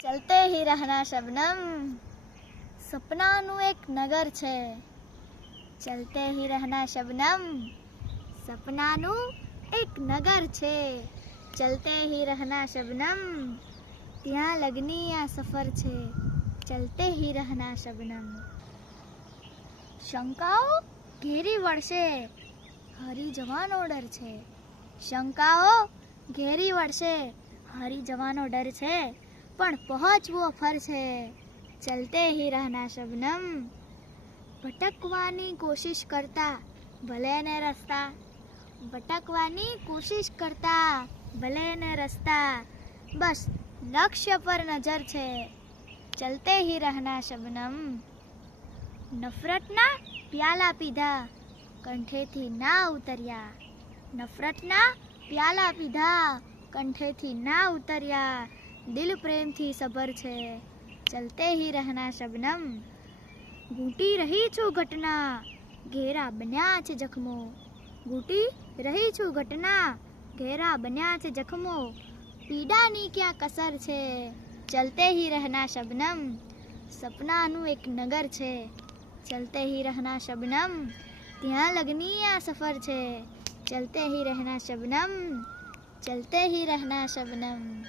ચલતે હી રહના શબનમ સપનાનું એક નગર છે ચલતે હી રહના શબનમ સપનાનું એક નગર છે ચલતે હી રહના શબનમ ત્યાં લગની આ સફર છે ચલતે હી રહના શબનમ શંકાઓ ઘેરી વળશે હરી જવાનો ડર છે શંકાઓ ઘેરી વળશે હરી જવાનો ડર છે પણ પહોંચવો ફર છે. ચલતે હી રહના શબનમ. ભટકવાની કોશિશ કરતા ભલે ને રસ્તા. ભટકવાની કોશિશ કરતા ભલે ને રસ્તા. બસ લક્ષ્ય પર નજર છે. ચલતે હી રહના શબનમ. નફરતના પ્યાલા પીધા. કંઠેથી ના ઉતર્યા. નફરતના પ્યાલા પીધા. કંઠેથી ના ઉતર્યા. દિલ પ્રેમથી સબર છે. ચલતે હી રહના શબનમ. ઘૂંટી રહી છું ઘટના. ઘેરા બન્યા છે જખમો. ઘૂંટી રહી છું ઘટના. ઘેરા બન્યા છે જખમો. પીડાની ક્યાં કસર છે? ચલતે હી રહના શબનમ. સપનાનું એક નગર છે. ચલતે હી રહના શબનમ. ત્યાં લગની આ સફર છે. ચલતે હી રહેના શબનમ. ચલતે હી રહેના શબનમ.